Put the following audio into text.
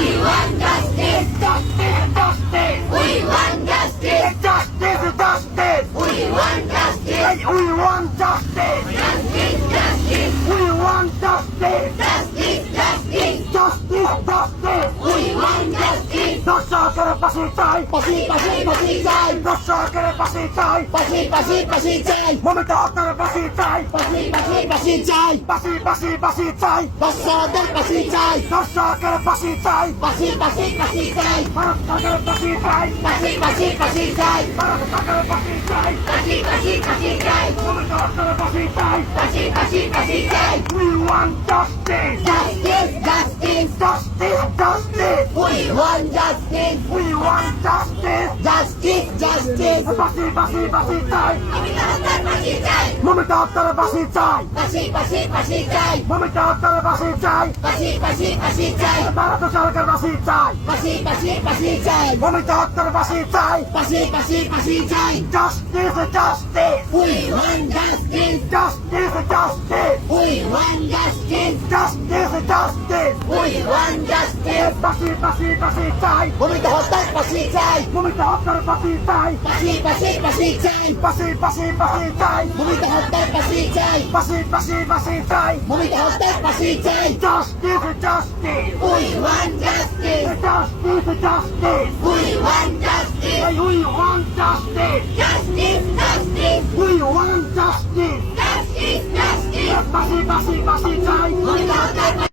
We want justice. Justice, justice. We want justice. Justice, justice. We want justice. We want justice. Justice, justice. We want justice. Justice, justice. Justice, justice. We want justice. দর্শকের পাশে চাই, পাশি পাশি পাশি চাই, দর্শকের পাশে চাই, পাশি পাশি পাশি চাই, মমতা হত্যার পাশে চাই, পাশি পাশি পাশি চাই, পাশে পাশে পাশে চাই, দর্শকদের পাশি চাই, দর্শকের পাশে চাই, পাশি পাশি পাশি চাই, ভারত সরকারের পাশে চাই, পাশি পাশি পাশি চাই, ভারত সরকারের পাশে চাই, পাশি পাশি পাশি চাই, মমতা হত্যার পাশে চাই। পাশি পাশি পাশি চাই। We want justice. Justice, justice. Justice, justice. We want justice. We want justice. Justice justice, পাশে পাশে পাশে চাই, অমিতা হত্যার ফাঁসি চাই। মমতা হত্যার পাশে চাই, পাশি পাশি পাশি চাই। মমতা হত্যার পাশে চাই, পাশি পাশি পাশি চাই। ভারত সরকার পাশে চাই, পাশি পাশি পাশি চাই, মমতা হত্যার পাশে চাই। পাশি পাশি পাশি চাই, Justice, justice. We want justice, Justice, justice. we want justice, Justice, justice. We want justice. পাশে পাশে পাশে চাই, ভূমিতে হত্যার পাশি চাই, মমতা হত্যার পাশে চাই, পাশি পাশি পাশি চাই, পাশে পাশে পাশে চাই, ভূমিতে হত্যার পাশি চাই, পাশে পাশে পাশে চাই। ভূমিতে হত্যার পাশি চাই, Justice, justice. We want justice. Justice, justice. We want justice. We want justice. Justice, justice. We want justice. Justice, justice. পাশে পাশে পাশে চাই, অমিতা হত্যার